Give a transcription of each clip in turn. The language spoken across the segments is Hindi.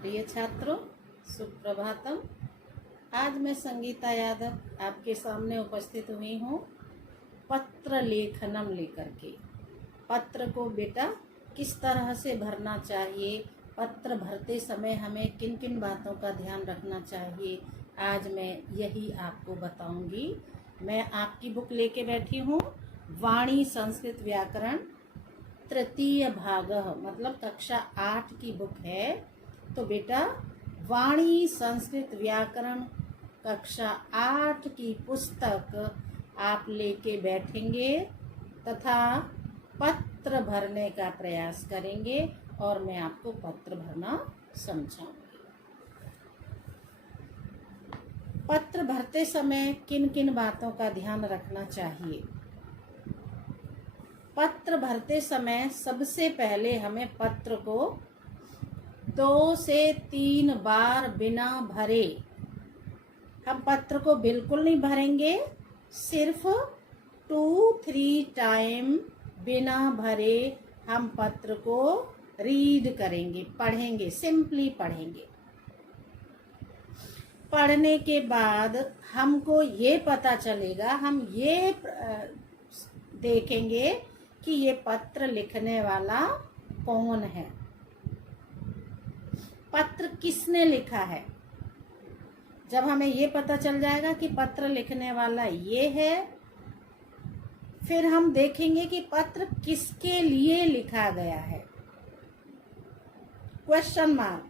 प्रिय छात्रों, सुप्रभातम। आज मैं संगीता यादव आपके सामने उपस्थित हुई हूँ पत्र लेखनम लेकर के। पत्र को बेटा किस तरह से भरना चाहिए, पत्र भरते समय हमें किन किन बातों का ध्यान रखना चाहिए, आज मैं यही आपको बताऊंगी। मैं आपकी बुक लेके बैठी हूँ, वाणी संस्कृत व्याकरण तृतीय भाग, मतलब कक्षा 8 की बुक है। तो बेटा वाणी संस्कृत व्याकरण कक्षा 8 की पुस्तक आप लेके बैठेंगे तथा पत्र भरने का प्रयास करेंगे और मैं आपको पत्र भरना समझाऊंगी। पत्र भरते समय किन किन बातों का ध्यान रखना चाहिए। पत्र भरते समय सबसे पहले हमें पत्र को 2 से 3 बार बिना भरे, हम पत्र को बिल्कुल नहीं भरेंगे, सिर्फ 2-3 टाइम बिना भरे हम पत्र को रीड करेंगे, पढ़ेंगे, सिंपली पढ़ेंगे। पढ़ने के बाद हमको ये पता चलेगा, हम ये देखेंगे कि ये पत्र लिखने वाला कौन है, पत्र किसने लिखा है। जब हमें ये पता चल जाएगा कि पत्र लिखने वाला ये है, फिर हम देखेंगे कि पत्र किसके लिए लिखा गया है। क्वेश्चन मार्क,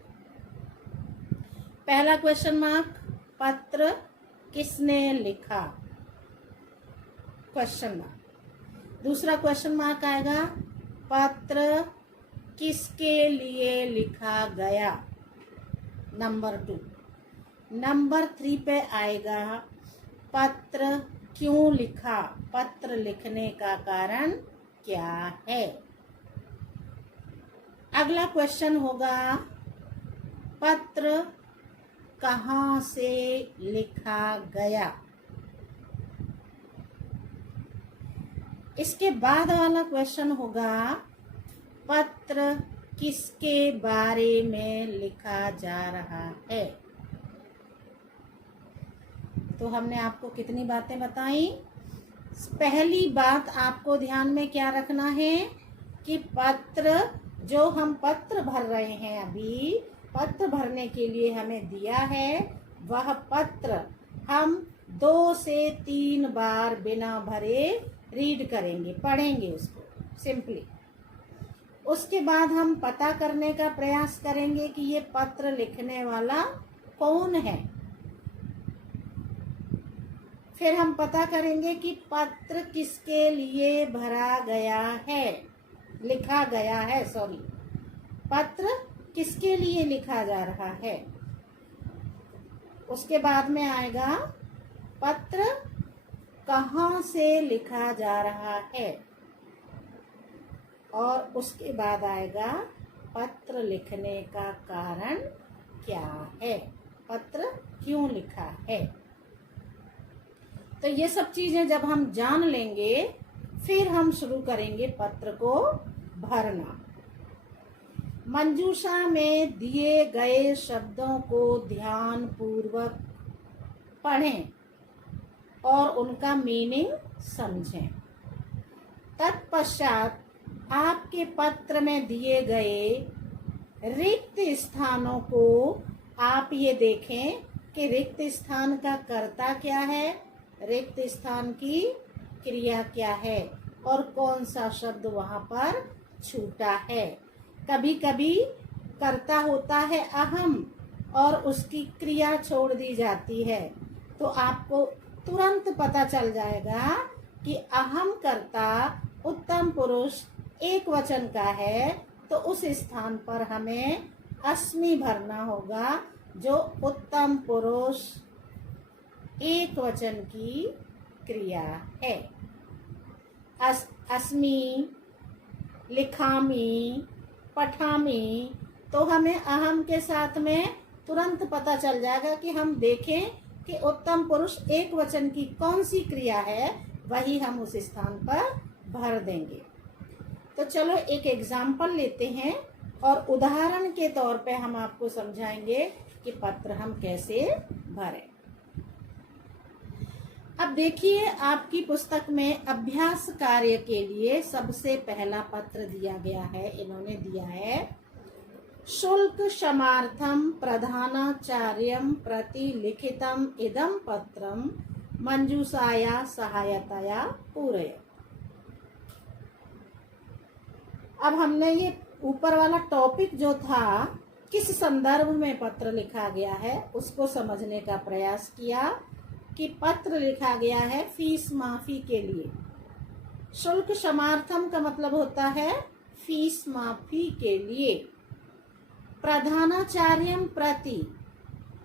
पहला क्वेश्चन मार्क, पत्र किसने लिखा, क्वेश्चन मार्क। दूसरा क्वेश्चन मार्क आएगा, पत्र किसके लिए लिखा गया, नंबर 2। नंबर 3 पे आएगा, पत्र क्यों लिखा, पत्र लिखने का कारण क्या है। अगला क्वेश्चन होगा, पत्र कहाँ से लिखा गया। इसके बाद वाला क्वेश्चन होगा, पत्र किसके बारे में लिखा जा रहा है। तो हमने आपको कितनी बातें बताई। पहली बात आपको ध्यान में क्या रखना है कि पत्र, जो हम पत्र भर रहे हैं, अभी पत्र भरने के लिए हमें दिया है, वह पत्र हम 2 से 3 बार बिना भरे रीड करेंगे, पढ़ेंगे उसको सिंपली। उसके बाद हम पता करने का प्रयास करेंगे कि ये पत्र लिखने वाला कौन है। फिर हम पता करेंगे कि पत्र किसके लिए भरा गया है, लिखा गया है, सॉरी, पत्र किसके लिए लिखा जा रहा है। उसके बाद में आएगा, पत्र कहाँ से लिखा जा रहा है, और उसके बाद आएगा, पत्र लिखने का कारण क्या है, पत्र क्यों लिखा है। तो ये सब चीजें जब हम जान लेंगे, फिर हम शुरू करेंगे पत्र को भरना। मंजूषा में दिए गए शब्दों को ध्यान पूर्वक पढ़ें और उनका मीनिंग समझें। तत्पश्चात आपके पत्र में दिए गए रिक्त स्थानों को आप ये देखें कि रिक्त स्थान का कर्ता क्या है, रिक्त स्थान की क्रिया क्या है, और कौन सा शब्द वहां पर छूटा है। कभी कभी कर्ता होता है अहम और उसकी क्रिया छोड़ दी जाती है, तो आपको तुरंत पता चल जाएगा कि अहम कर्ता उत्तम पुरुष एक वचन का है, तो उस स्थान पर हमें अस्मि भरना होगा, जो उत्तम पुरुष एक वचन की क्रिया है। अस्मि, लिखामी, पठामी, तो हमें अहम के साथ में तुरंत पता चल जाएगा कि हम देखें कि उत्तम पुरुष एक वचन की कौन सी क्रिया है, वही हम उस स्थान पर भर देंगे। तो चलो एक एग्जाम्पल लेते हैं और उदाहरण के तौर पे हम आपको समझाएंगे कि पत्र हम कैसे भरें। अब देखिए, आपकी पुस्तक में अभ्यास कार्य के लिए सबसे पहला पत्र दिया गया है। इन्होंने दिया है, शुल्क क्षमार्थम प्रधानाचार्यम प्रति लिखितम इदम पत्रम मंजूषाया सहायतया पूरय। अब हमने ये ऊपर वाला टॉपिक जो था, किस संदर्भ में पत्र लिखा गया है, उसको समझने का प्रयास किया कि पत्र लिखा गया है फीस माफी के लिए। शुल्क क्षमार्थम का मतलब होता है फीस माफी के लिए। प्रधानाचार्यम प्रति,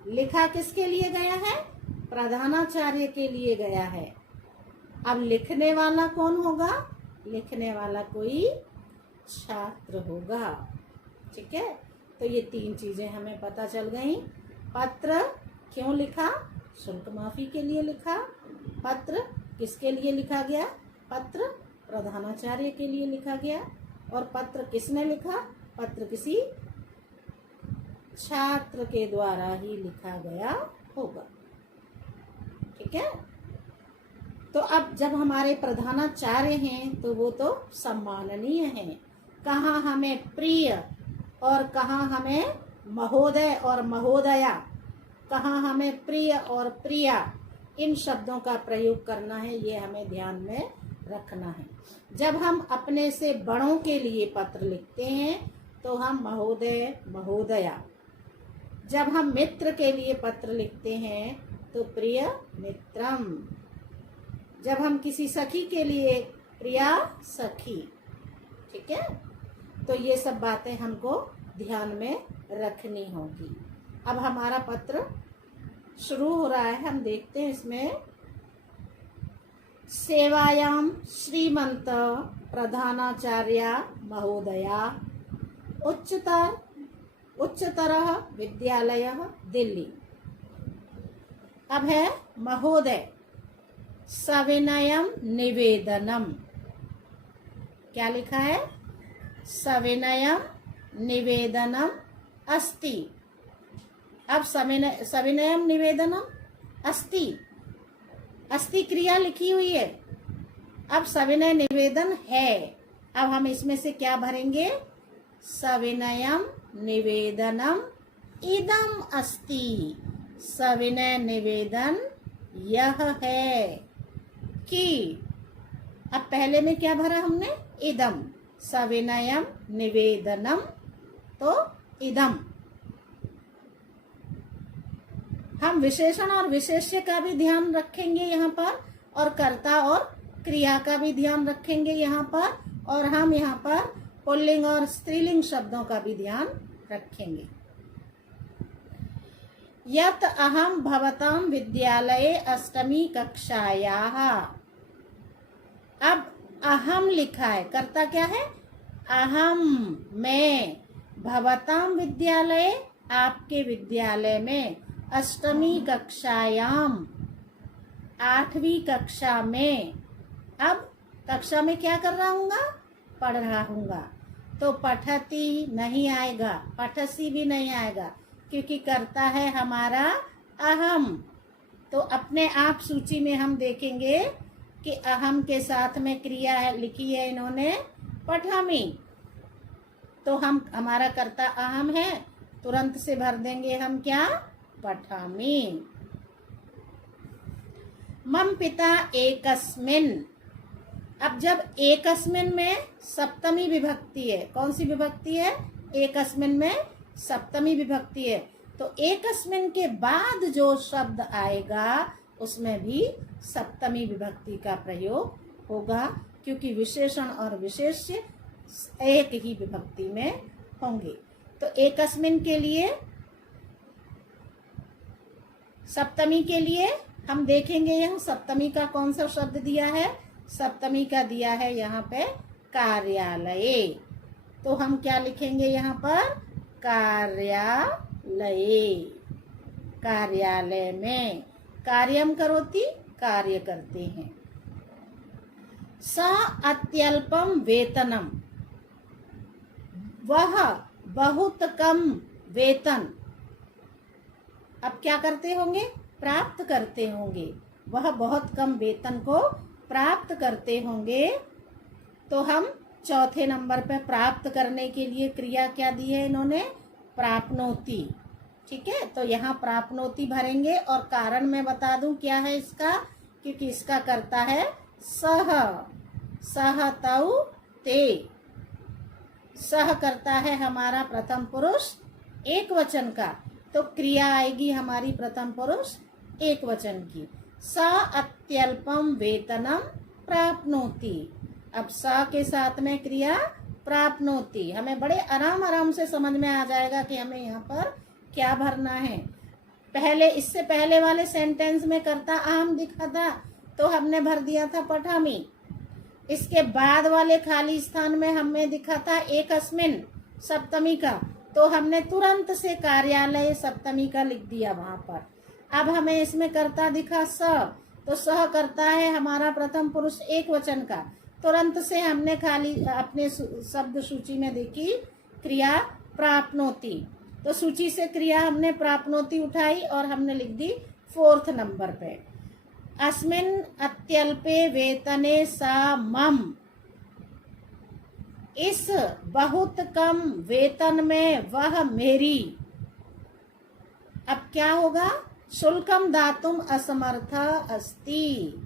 लिखा किसके लिए गया है? प्रधानाचार्य के लिए गया है। अब लिखने वाला कौन होगा? लिखने वाला कोई छात्र होगा। ठीक है, तो ये तीन चीजें हमें पता चल गई। पत्र क्यों लिखा? शुल्क माफी के लिए लिखा। पत्र किसके लिए लिखा गया? पत्र प्रधानाचार्य के लिए लिखा गया। और पत्र किसने लिखा? पत्र किसी छात्र के द्वारा ही लिखा गया होगा। ठीक है, तो अब जब हमारे प्रधानाचार्य हैं तो वो तो सम्माननीय हैं। कहाँ हमें प्रिय और कहाँ हमें महोदय और महोदया, कहाँ हमें प्रिय और प्रिया, इन शब्दों का प्रयोग करना है, ये हमें ध्यान में रखना है। जब हम अपने से बड़ों के लिए पत्र लिखते हैं तो हम महोदय महोदया, जब हम मित्र के लिए पत्र लिखते हैं तो प्रिय मित्रम, जब हम किसी सखी के लिए प्रिया सखी। ठीक है, तो ये सब बातें हमको ध्यान में रखनी होगी। अब हमारा पत्र शुरू हो रहा है, हम देखते हैं इसमें। सेवायाम श्रीमंत प्रधानाचार्य महोदया उच्चतर विद्यालय दिल्ली। अब है महोदय, सविनयम निवेदनम। क्या लिखा है? सविनयम निवेदनम अस्ति। अब सविनयम निवेदनम अस्ति, अस्ति क्रिया लिखी हुई है। अब सविनय निवेदन है। अब हम इसमें से क्या भरेंगे? सविनयम निवेदनम इदम अस्ति। सविनय निवेदन यह है कि, अब पहले में क्या भरा हमने? इदम। सविनयम निवेदनम, तो इदम। हम विशेषण और विशेष्य का भी ध्यान रखेंगे यहाँ पर, और कर्ता और क्रिया का भी ध्यान रखेंगे यहाँ पर, और हम यहाँ पर पुल्लिंग और स्त्रीलिंग शब्दों का भी ध्यान रखेंगे। यत अहम भवताम विद्यालये अष्टमी कक्षायाः। अब अहम लिखा है, कर्ता क्या है? अहम, मैं, भवताम विद्यालय, आपके विद्यालय में, अष्टमी कक्षायाम, 8वीं कक्षा में। अब कक्षा में क्या कर रहा हूँगा? पढ़ रहा हूँगा। तो पठती नहीं आएगा, पठसी भी नहीं आएगा, क्योंकि करता है हमारा अहम। तो अपने आप सूची में हम देखेंगे कि अहम के साथ में क्रिया है, लिखी है इन्होंने पठामी। तो हम, हमारा कर्ता अहम है, तुरंत से भर देंगे हम क्या? पठामी। मम पिता एकस्मिन। अब जब एकस्मिन में सप्तमी विभक्ति है, कौन सी विभक्ति है? एकस्मिन में सप्तमी विभक्ति है, तो एकस्मिन के बाद जो शब्द आएगा उसमें भी सप्तमी विभक्ति का प्रयोग होगा, क्योंकि विशेषण और विशेष्य एक ही विभक्ति में होंगे। तो एकस्मिन के लिए, सप्तमी के लिए हम देखेंगे यहाँ सप्तमी का कौन सा शब्द दिया है? सप्तमी का दिया है यहाँ पे कार्यालय। तो हम क्या लिखेंगे यहाँ पर? कार्यालय। कार्यालय में, कार्यम करोति, कार्य करते हैं। स अत्यल्पम वेतनम, वह बहुत कम वेतन, अब क्या करते होंगे, प्राप्त करते होंगे, वह बहुत कम वेतन को प्राप्त करते होंगे। तो हम चौथे नंबर पे प्राप्त करने के लिए क्रिया क्या दी है इन्होंने, प्राप्नोति। ठीक है, तो यहाँ प्राप्नोति भरेंगे और कारण मैं बता दूं क्या है इसका, क्योंकि इसका करता है सह, सह तौ ते, सह करता है हमारा प्रथम पुरुष एक वचन का, तो क्रिया आएगी हमारी प्रथम पुरुष एक वचन की। स अत्यल्पम वेतनम प्राप्नोति, अब स के साथ में क्रिया प्राप्नोति, हमें बड़े आराम आराम से समझ में आ जाएगा कि हमें यहाँ पर क्या भरना है। पहले, इससे पहले वाले सेंटेंस में कर्ता अहम दिखा था तो हमने भर दिया था पठामी। इसके बाद वाले खाली स्थान में हमें दिखा था एकस्मिन सप्तमी का, तो हमने तुरंत से कार्यालय सप्तमी का लिख दिया वहां पर। अब हमें इसमें कर्ता दिखा स, तो सह करता है हमारा प्रथम पुरुष एक वचन का, तुरंत से हमने खाली अपने शब्द सूची में देखी क्रिया प्राप्नोति, तो सूची से क्रिया हमने प्राप्नोति उठाई और हमने लिख दी फोर्थ नंबर पे, अस्मिन् अत्यल्पे वेतने सा मम, इस बहुत कम वेतन में वह मेरी, अब क्या होगा, शुल्कम दातुम असमर्थ अस्ति,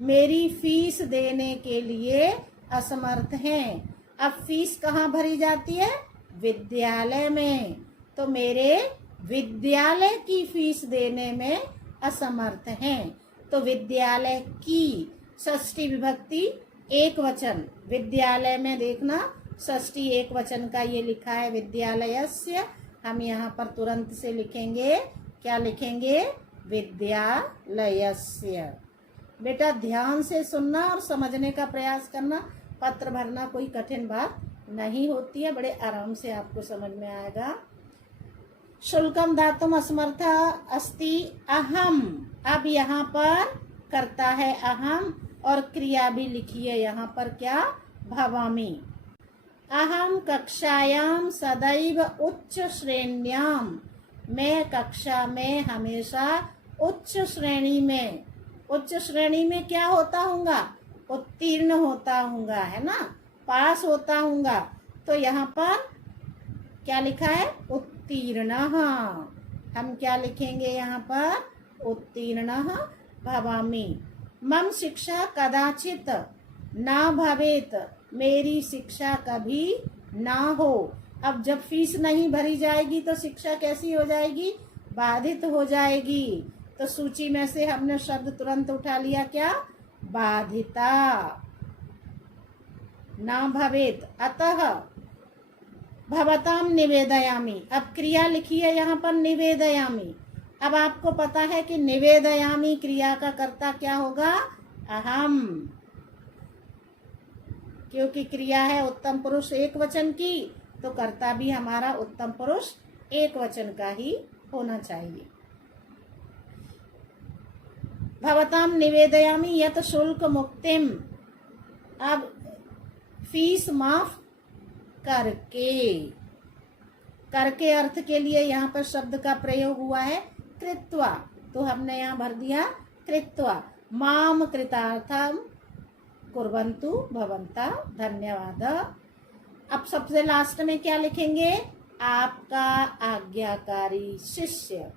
मेरी फीस देने के लिए असमर्थ हैं। अब फीस कहाँ भरी जाती है, विद्यालय में, तो मेरे विद्यालय की फीस देने में असमर्थ हैं। तो विद्यालय की षष्ठी विभक्ति एक वचन, विद्यालय में देखना षष्ठी एक वचन का ये लिखा है विद्यालयस्य, हम यहाँ पर तुरंत से लिखेंगे, क्या लिखेंगे, विद्यालयस्य। बेटा ध्यान से सुनना और समझने का प्रयास करना, पत्र भरना कोई कठिन बात नहीं होती है, बड़े आराम से आपको समझ में आएगा। शुल्कम दातुम असमर्थ अस्ति अहम, अब यहाँ पर करता है अहम और क्रिया भी लिखी है यहाँ पर क्या, भवामि। अहम कक्षायाम सदैव उच्च श्रेण्याम, मैं कक्षा में हमेशा उच्च श्रेणी में, उच्च श्रेणी में क्या होता हूँगा, उत्तीर्ण होता हूँगा, है ना, पास होता हूँगा। तो यहाँ पर क्या लिखा है, उत्तीर्णः, हम क्या लिखेंगे यहाँ पर, उत्तीर्णः भवामि। मम शिक्षा कदाचित ना भवेत, मेरी शिक्षा कभी ना हो। अब जब फीस नहीं भरी जाएगी तो शिक्षा कैसी हो जाएगी, बाधित हो जाएगी। तो सूची में से हमने शब्द तुरंत उठा लिया, क्या, बाधिता, ना भवेत, अतः भवताम निवेदयामि, अब क्रिया लिखी है यहाँ पर निवेदयामि। अब आपको पता है कि निवेदयामि क्रिया का कर्ता क्या होगा, अहम, क्योंकि क्रिया है उत्तम पुरुष एक वचन की, तो कर्ता भी हमारा उत्तम पुरुष एक वचन का ही होना चाहिए। भवताम निवेदयामि यत शुल्क मुक्तिम, अब फीस माफ करके, करके अर्थ के लिए यहाँ पर शब्द का प्रयोग हुआ है कृत्वा, तो हमने यहाँ भर दिया कृत्वा। माम कृतार्थम कुर्वन्तु भवन्तः, धन्यवाद। अब सबसे लास्ट में क्या लिखेंगे, आपका आज्ञाकारी शिष्य,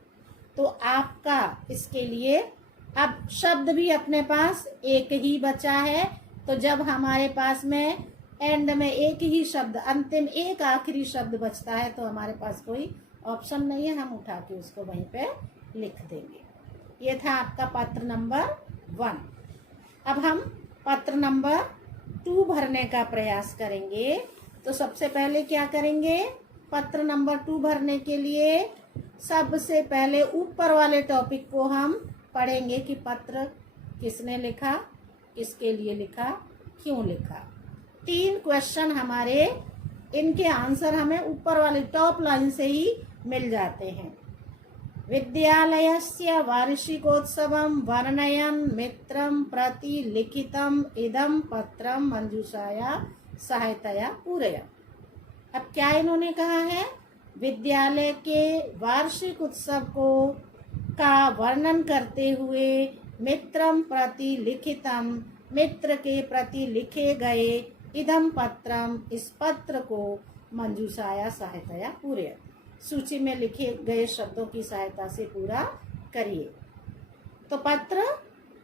तो आपका, इसके लिए अब शब्द भी अपने पास एक ही बचा है, तो जब हमारे पास में एंड में एक ही शब्द, अंतिम एक आखिरी शब्द बचता है, तो हमारे पास कोई ऑप्शन नहीं है, हम उठा के उसको वहीं पे लिख देंगे। ये था आपका पत्र नंबर 1। अब हम पत्र नंबर 2 भरने का प्रयास करेंगे। तो सबसे पहले क्या करेंगे, पत्र नंबर 2 भरने के लिए सबसे पहले ऊपर वाले टॉपिक को हम पढ़ेंगे कि पत्र किसने लिखा, किसके लिए लिखा, क्यों लिखा। 3 क्वेश्चन हमारे, इनके आंसर हमें ऊपर वाली टॉप लाइन से ही मिल जाते हैं। विद्यालयस्य वार्षिकोत्सवं वर्णयन् मित्रं प्रति लिखितम् इदं पत्रं मंजूषाया सहायतया पूरय। अब क्या इन्होंने कहा है, विद्यालय के वार्षिक उत्सव को का वर्णन करते हुए मित्रम प्रति लिखितम, मित्र के प्रति लिखे गए इदम पत्रम, इस पत्र को मंजूषाया सहायतया पूरे, सूची में लिखे गए शब्दों की सहायता से पूरा करिए। तो पत्र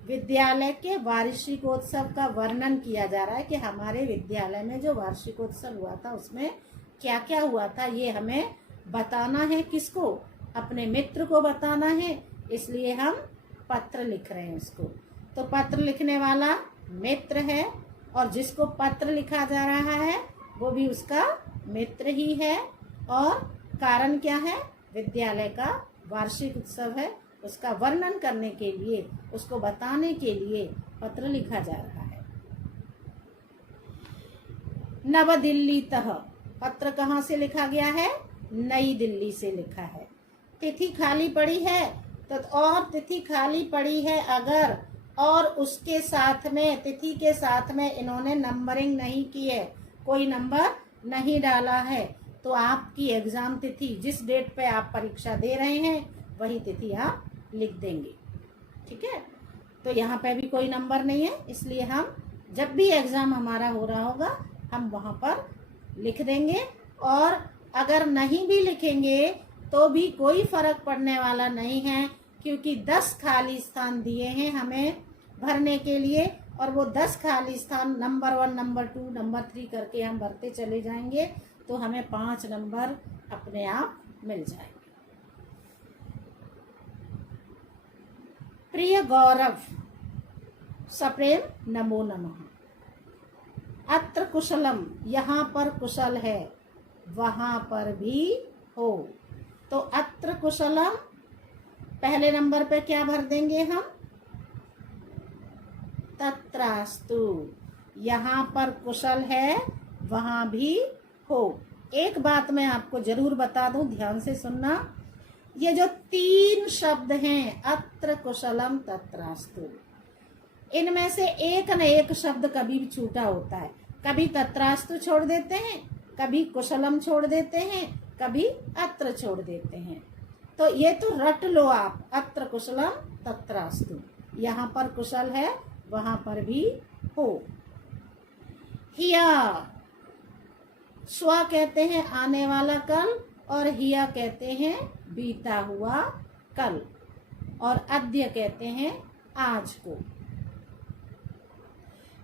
विद्यालय के वार्षिकोत्सव का वर्णन किया जा रहा है कि हमारे विद्यालय में जो वार्षिकोत्सव हुआ था उसमें क्या क्या हुआ था, ये हमें बताना है। किसको? अपने मित्र को बताना है, इसलिए हम पत्र लिख रहे हैं उसको। तो पत्र लिखने वाला मित्र है और जिसको पत्र लिखा जा रहा है वो भी उसका मित्र ही है। और कारण क्या है? विद्यालय का वार्षिक उत्सव है, उसका वर्णन करने के लिए, उसको बताने के लिए पत्र लिखा जा रहा है। नवदिल्ली तह, पत्र कहाँ से लिखा गया है? नई दिल्ली से लिखा है। तिथि खाली पड़ी है तो, और तिथि खाली पड़ी है अगर, और उसके साथ में, तिथि के साथ में इन्होंने नंबरिंग नहीं की है, कोई नंबर नहीं डाला है, तो आपकी एग्जाम तिथि जिस डेट पे आप परीक्षा दे रहे हैं वही तिथि आप लिख देंगे। ठीक है, तो यहाँ पे भी कोई नंबर नहीं है, इसलिए हम जब भी एग्जाम हमारा हो रहा होगा हम वहाँ पर लिख देंगे। और अगर नहीं भी लिखेंगे तो भी कोई फर्क पड़ने वाला नहीं है, क्योंकि 10 खाली स्थान दिए हैं हमें भरने के लिए, और वो 10 खाली स्थान नंबर 1, नंबर 2, नंबर 3 करके हम भरते चले जाएंगे, तो हमें 5 नंबर अपने आप मिल जाएंगे। प्रिय गौरव, सप्रेम नमो नमः। अत्र कुशलम, यहाँ पर कुशल है, वहां पर भी हो। तो अत्र कुशलम पहले नंबर पे क्या भर देंगे हम? तत्रास्तु, यहाँ पर कुशल है वहां भी हो। एक बात मैं आपको जरूर बता दूं, ध्यान से सुनना, ये जो 3 शब्द हैं, अत्र कुशलम तत्रास्तु, इनमें से एक न एक शब्द कभी भी छूटा होता है। कभी तत्रास्तु छोड़ देते हैं, कभी कुशलम छोड़ देते हैं, कभी अत्र छोड़ देते हैं। तो ये तो रट लो आप, अत्र कुशलम तत्रास्तु, यहाँ पर कुशल है वहां पर भी हो। हिया, स्व कहते हैं आने वाला कल, और हिया कहते हैं बीता हुआ कल, और अद्य कहते हैं आज को।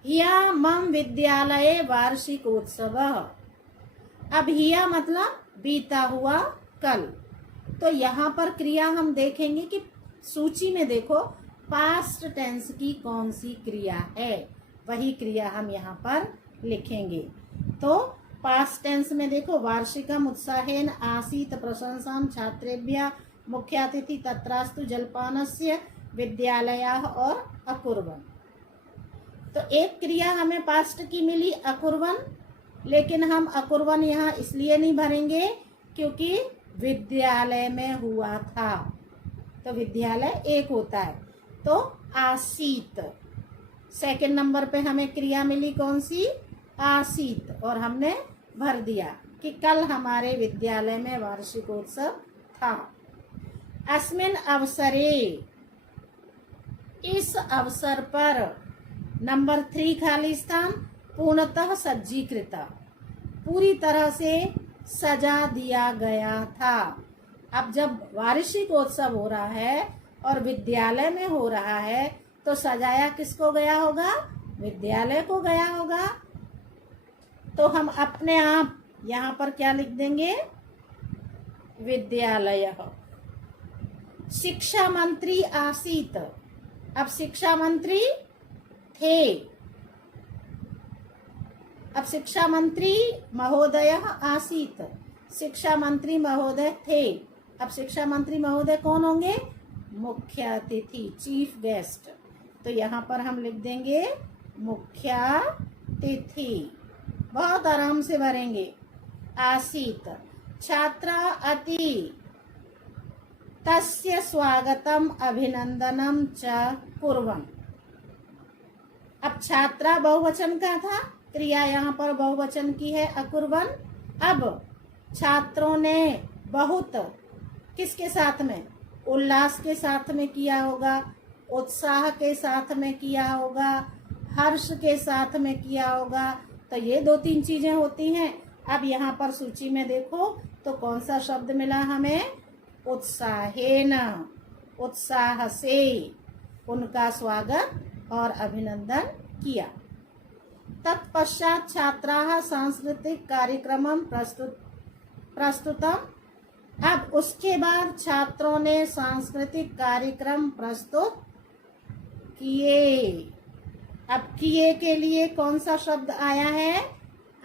हिया मम विद्यालय वार्षिकोत्सव, अब हिया मतलब बीता हुआ कल। तो यहाँ पर क्रिया हम देखेंगे कि सूची में देखो पास्ट टेंस की कौन सी क्रिया है, वही क्रिया हम यहाँ पर लिखेंगे। तो पास्ट टेंस में देखो, वार्षिकम उत्साहेन आसीत प्रशंसाम छात्रेभ्यः मुख्यातिथि तत्रास्तु जलपानस्य विद्यालयः और अकुर्वन्। तो एक क्रिया हमें पास्ट की मिली अकुर्वन्, लेकिन हम अकुर्वन् यहाँ इसलिए नहीं भरेंगे क्योंकि विद्यालय में हुआ था, तो विद्यालय एक होता है। तो आसीत, सेकंड नंबर पे हमें क्रिया मिली कौन सी? आसीत, और हमने भर दिया कि कल हमारे विद्यालय में वार्षिकोत्सव था। अस्मिन अवसरे, इस अवसर पर, नंबर 3 खाली स्थान, पूर्णतः सज्जीकृत, पूरी तरह से सजा दिया गया था। अब जब वार्षिकोत्सव हो रहा है और विद्यालय में हो रहा है तो सजाया किसको गया होगा? विद्यालय को गया होगा। तो हम अपने आप यहाँ पर क्या लिख देंगे? विद्यालय। शिक्षा मंत्री आसीत, अब शिक्षा मंत्री थे, अब शिक्षा मंत्री महोदय आसीत, शिक्षा मंत्री महोदय थे। अब शिक्षा मंत्री महोदय कौन होंगे? मुख्य अतिथि, चीफ गेस्ट। तो यहाँ पर हम लिख देंगे मुख्यातिथि, बहुत आराम से भरेंगे। आसीत, छात्रा अति, तस्य स्वागतम अभिनंदनम च कुर्वन्। अब छात्रा बहुवचन का था, क्रिया यहाँ पर बहुवचन की है अकुर्वन्, अब छात्रों ने बहुत किसके साथ में, उल्लास के साथ में किया होगा, उत्साह के साथ में किया होगा, हर्ष के साथ में किया होगा। तो ये 2-3 चीजें होती हैं। अब यहाँ पर सूची में देखो तो कौन सा शब्द मिला हमें, उत्साहेन, उत्साह से उनका स्वागत और अभिनंदन किया। तत्पश्चात छात्राः सांस्कृतिक कार्यक्रमं प्रस्तुतम। अब उसके बाद छात्रों ने सांस्कृतिक कार्यक्रम प्रस्तुत किए। अब किए के लिए कौन सा शब्द आया है,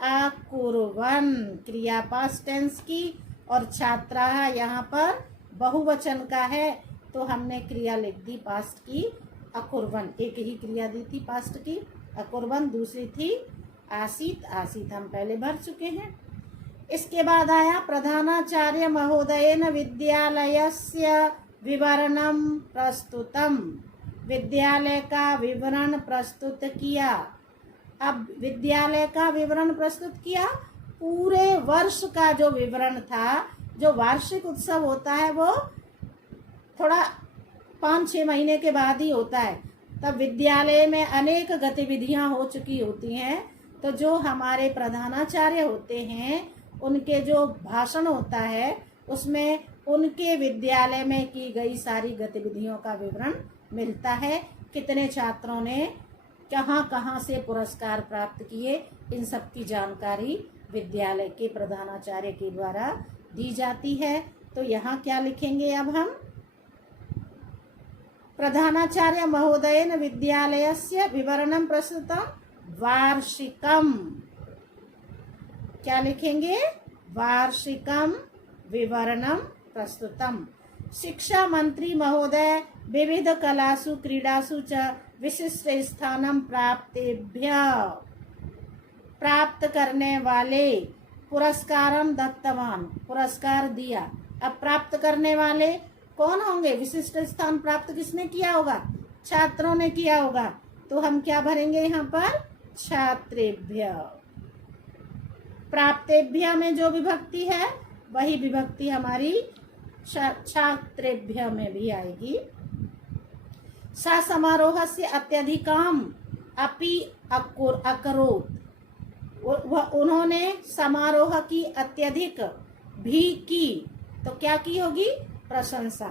अकुर्वन्, क्रिया पास्ट टेंस की, और छात्राः यहाँ पर बहुवचन का है तो हमने क्रिया लिख दी पास्ट की अकुर्वन्, एक ही क्रिया दी थी पास्ट की अकुर्वन्, दूसरी थी आसीत, आसीत हम पहले भर चुके हैं। इसके बाद आया प्रधानाचार्य महोदयेन विद्यालयस्य विवरणं प्रस्तुतम, विद्यालय का विवरण प्रस्तुत किया। अब विद्यालय का विवरण प्रस्तुत किया, पूरे वर्ष का जो विवरण था, जो वार्षिक उत्सव होता है वो थोड़ा 5-6 महीने के बाद ही होता है, तब विद्यालय में अनेक गतिविधियां हो चुकी होती हैं। तो जो हमारे प्रधानाचार्य होते हैं उनके जो भाषण होता है उसमें उनके विद्यालय में की गई सारी गतिविधियों का विवरण मिलता है। कितने छात्रों ने कहाँ कहाँ से पुरस्कार प्राप्त किए, इन सब की जानकारी विद्यालय के प्रधानाचार्य के द्वारा दी जाती है। तो यहाँ क्या लिखेंगे अब हम, प्रधानाचार्य महोदयेन विद्यालयस्य विवरणं प्रस्तुतं वार्षिकम, क्या लिखेंगे, वार्षिकम विवरणं प्रस्तुतम। शिक्षा मंत्री महोदय विविध कलासु क्रीडासु च विशिष्ट स्थानं प्राप्त करने वाले पुरस्कारम दत्तवान, पुरस्कार दिया। अब प्राप्त करने वाले कौन होंगे, विशिष्ट स्थान प्राप्त किसने किया होगा, छात्रों ने किया होगा। तो हम क्या भरेंगे यहाँ पर, छात्रेभ्य। प्राप्तेभ्य में जो विभक्ति है वही विभक्ति हमारी छात्रेभ्य में भी आएगी। सा समारोहस्य अत्यधिकाम अपि अकरोत्, उन्होंने समारोह की अत्यधिक भी की, तो क्या की होगी, प्रशंसा।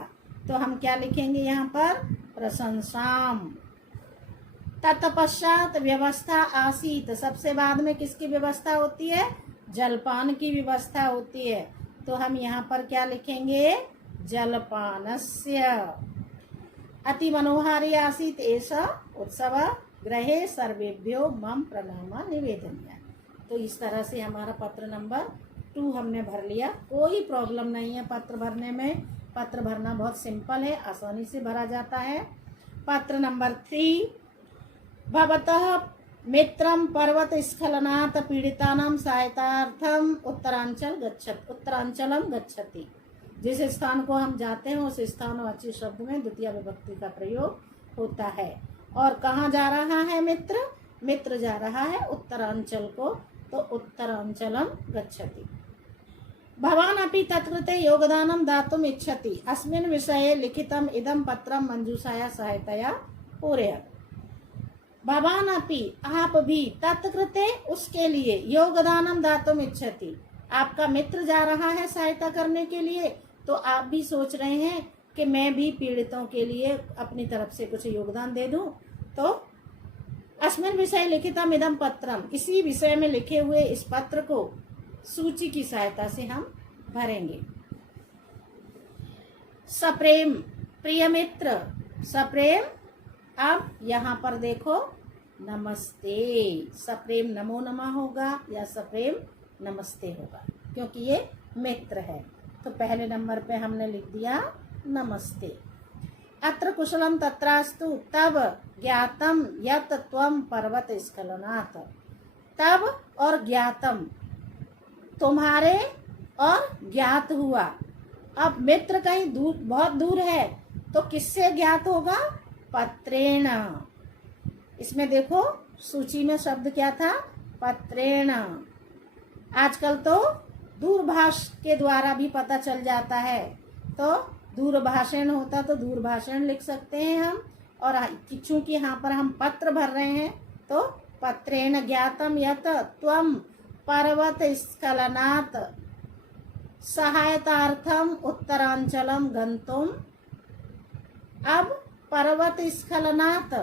तो हम क्या लिखेंगे यहाँ पर, प्रशंसाम। तत्पश्चात व्यवस्था आसीत, सबसे बाद में किसकी व्यवस्था होती है, जलपान की व्यवस्था होती है। तो हम यहाँ पर क्या लिखेंगे, जलपानस्य। अति मनोहारी आसीत एषा उत्सव, गृहे सर्वेभ्यो मम प्रणाम निवेदनीय। तो इस तरह से हमारा पत्र नंबर 2 हमने भर लिया। कोई प्रॉब्लम नहीं है पत्र भरने में, पत्र भरना बहुत सिंपल है, आसानी से भरा जाता है। पत्र नंबर 3, भवतः मित्रं पर्वत स्खलनात् पीड़ितानां सहायतार्थम उत्तरांचलम गच्छति। जिस स्थान को हम जाते हैं उस स्थानवाची शब्द में द्वितीय विभक्ति का प्रयोग होता है। और कहाँ जा रहा है मित्र, मित्र जा रहा है उत्तरांचल को, तो उत्तरांचलम गच्छति। भवान् अपि तत्कृते योगदानं दातुम् इच्छति, अस्मिन् विषये लिखितम् इदं पत्रं मंजूषाया सहायतया पूरयतु। भवान् अपि, आप भी, तत्कृते उसके लिए, योगदानम दातुम इच्छति, आपका मित्र जा रहा है सहायता करने के लिए, तो आप भी सोच रहे हैं कि मैं भी पीड़ितों के लिए अपनी तरफ से कुछ योगदान दे दूं। तो अस्मिन् विषय लिखितम इदम पत्रम, इसी विषय में लिखे हुए इस पत्र को सूची की सहायता से हम भरेंगे। सप्रेम, प्रिय मित्र, सप्रेम। अब यहाँ पर देखो नमस्ते, सप्रेम नमो नमः होगा या सप्रेम नमस्ते होगा, क्योंकि ये मित्र है। तो पहले नंबर पे हमने लिख दिया नमस्ते। अत्र कुशलम तत्रास्तु तब ज्ञातम यत त्वम पर्वत स्खलनात्, तब और ज्ञातम, तुम्हारे और ज्ञात हुआ। अब मित्र कहीं दूर, बहुत दूर है, तो किससे ज्ञात होगा, पत्रेण। इसमें देखो सूची में शब्द क्या था, पत्रेण। आजकल तो दूरभाष के द्वारा भी पता चल जाता है। तो दूरभाषण होता तो दूरभाषण लिख सकते हैं हम। और चूंकि यहाँ पर हम पत्र भर रहे हैं तो पत्रेण ज्ञातम यत त्वं पर्वत स्खलनात् सहायतार्थम उत्तरांचलम गंतुम। अब पर्वत स्खलनात्,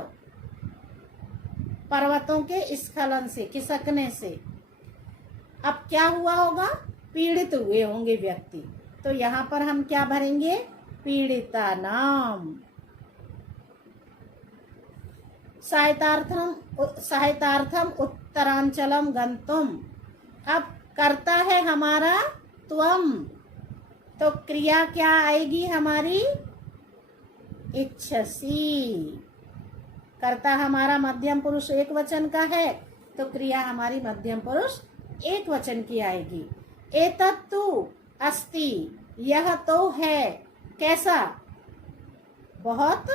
पर्वतों के स्खलन से, खिसकने से अब क्या हुआ होगा, पीड़ित हुए होंगे व्यक्ति। तो यहाँ पर हम क्या भरेंगे, पीड़िता नाम। सहायतार्थम उत्तरांचलम गंतुम। अब करता है हमारा त्वम, तो क्रिया क्या आएगी हमारी, इच्छसी। कर्ता हमारा मध्यम पुरुष एक वचन का है तो क्रिया हमारी मध्यम पुरुष एक वचन की आएगी। एतत्तु अस्ति, यह तो है, कैसा, बहुत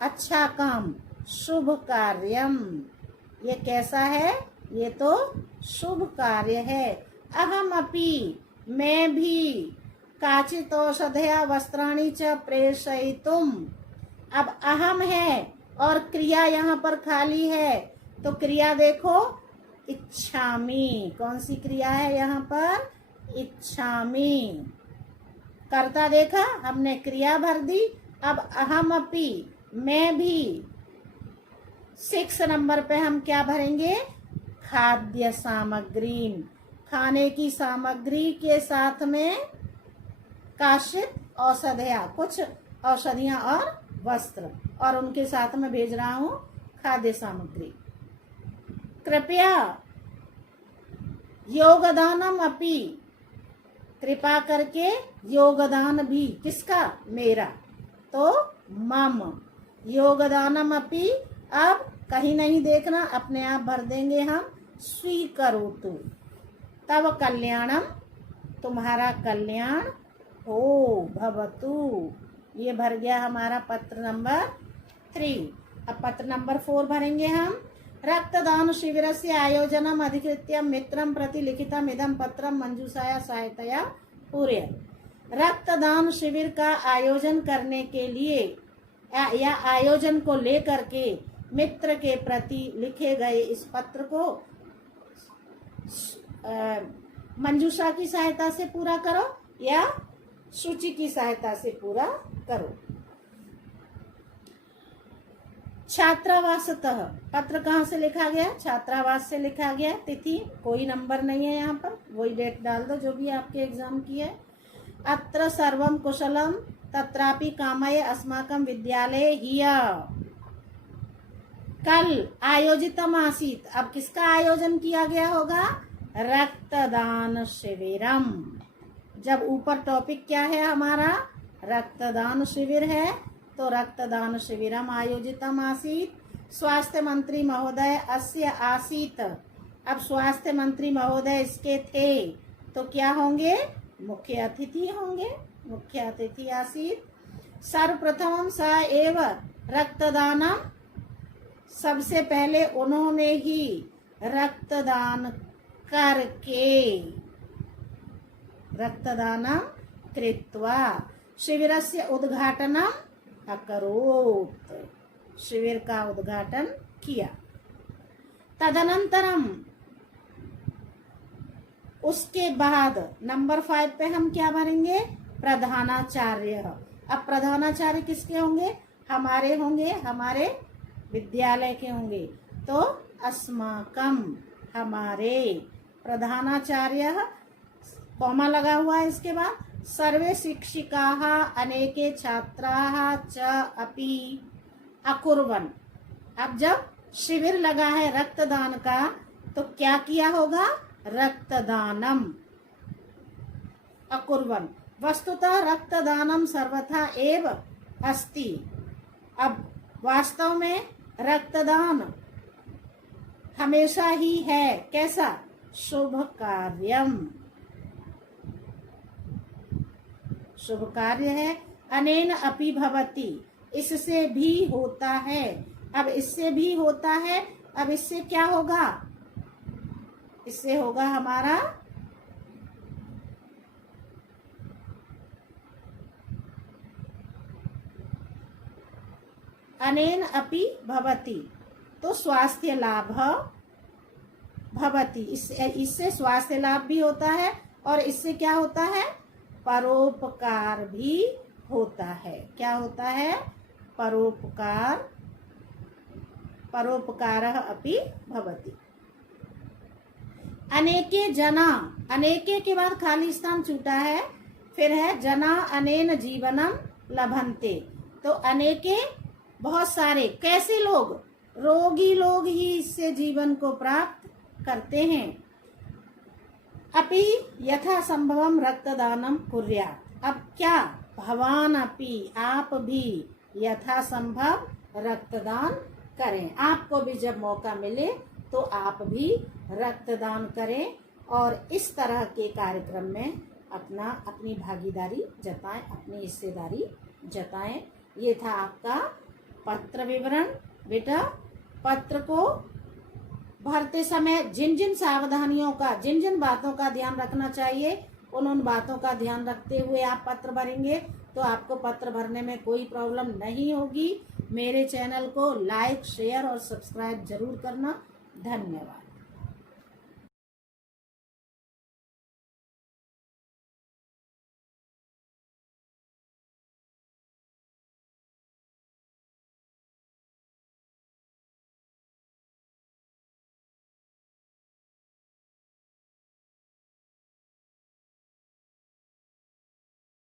अच्छा काम, शुभ कार्यम। ये कैसा है, ये तो शुभ कार्य है। अहम अपि, मैं भी, काचित औषधया वस्त्राणि च प्रेषयितुम। अब अहम है और क्रिया यहाँ पर खाली है, तो क्रिया देखो इच्छामि। कौन सी क्रिया है यहाँ पर, इच्छामि। कर्ता देखा, हमने क्रिया भर दी। अब अहम अपि, मैं भी। 6 नंबर पे हम क्या भरेंगे, खाद्य सामग्री, खाने की सामग्री के साथ में काशित औषधिया, कुछ औषधियां और वस्त्र, और उनके साथ में भेज रहा हूं खाद्य सामग्री। कृपया योगदानम अपि, कृपा करके योगदान भी, किसका, मेरा, तो मम। योगदानम अपि, अब कहीं नहीं देखना, अपने आप भर देंगे हम, स्वीकरोतु। तव कल्याणम, तुम्हारा कल्याण हो भवतु। ये भर गया हमारा पत्र नंबर 3। अब पत्र नंबर 4 भरेंगे हम। रक्तदान शिविरस्य आयोजनम अधिकृत्य मित्रं प्रति लिखितम इदं पत्रम मंजूषाया सहायतया पूर्य। रक्तदान शिविर का आयोजन करने के लिए या आयोजन को लेकर के मित्र के प्रति लिखे गए इस पत्र को मंजूषा की सहायता से पूरा करो या सूची की सहायता से पूरा करो। छात्रावासतः, पत्र कहाँ से लिखा गया, छात्रावास से लिखा गया। तिथि कोई नंबर नहीं है यहाँ पर, वही डेट डाल दो जो भी आपके एग्जाम की है। अत्र सर्वम कुशलम तत्रापि कामये अस्माकं विद्यालये हिया। कल आयोजितम आसीत, अब किसका आयोजन किया गया होगा, रक्तदान शिविरम। जब ऊपर टॉपिक क्या है हमारा, रक्तदान शिविर है, तो रक्तदान शिविरम आयोजितम आसीत। स्वास्थ्य मंत्री महोदय अस्य आसीत। अब स्वास्थ्य मंत्री महोदय इसके थे, तो क्या होंगे, मुख्य अतिथि होंगे, मुख्य अतिथि आसीत। सर्वप्रथम स एव रक्तदानम, सबसे पहले उन्होंने ही रक्तदान करके, रक्तदानम कृत्वा शिविरस्य उद्घाटनम अकरोत्, शिविर का उद्घाटन किया। तदनंतरम, उसके बाद नंबर 5 पे हम क्या भरेंगे, प्रधानाचार्य। अब प्रधानाचार्य किसके होंगे, हमारे होंगे, हमारे विद्यालय के होंगे, तो अस्माकम, हमारे। प्रधानाचार्य कॉमा लगा हुआ है इसके बाद। सर्वे शिक्षिकाः अनेके छात्राः च अपि अकुर्वन्। अब जब शिविर लगा है रक्तदान का, तो क्या किया होगा, रक्तदानम अकुर्वन्। वस्तुतः रक्तदानम सर्वथा एव अस्ति। अब वास्तव में रक्तदान हमेशा ही है, कैसा, शुभ कार्यम, शुभ कार्य है। अनेन अपि भवति, इससे भी होता है। अब इससे भी होता है, अब इससे क्या होगा, इससे होगा हमारा अनेन अपि भवति, तो स्वास्थ्य लाभ भवति, इससे स्वास्थ्य लाभ भी होता है और इससे क्या होता है, परोपकार भी होता है। क्या होता है, परोपकारः अपि भवति। अनेके जना, अनेके के बाद खाली स्थान छूटा है, फिर है जना अनेन जीवनम लभन्ते, तो अनेके बहुत सारे, कैसे लोग, रोगी लोग ही इससे जीवन को प्राप्त करते हैं। अपि यथा संभवम रक्तदानम कुर्यात्, अब क्या, भवान अपि, आप भी, यथा संभव रक्तदान करें, आपको भी जब मौका मिले तो आप भी रक्तदान करें और इस तरह के कार्यक्रम में अपनी भागीदारी जताएं, अपनी हिस्सेदारी जताएं। ये था आपका पत्र विवरण। बेटा, पत्र को भरते समय जिन जिन सावधानियों का, जिन जिन बातों का ध्यान रखना चाहिए, उन बातों का ध्यान रखते हुए आप पत्र भरेंगे तो आपको पत्र भरने में कोई प्रॉब्लम नहीं होगी। मेरे चैनल को लाइक, शेयर और सब्सक्राइब जरूर करना। धन्यवाद।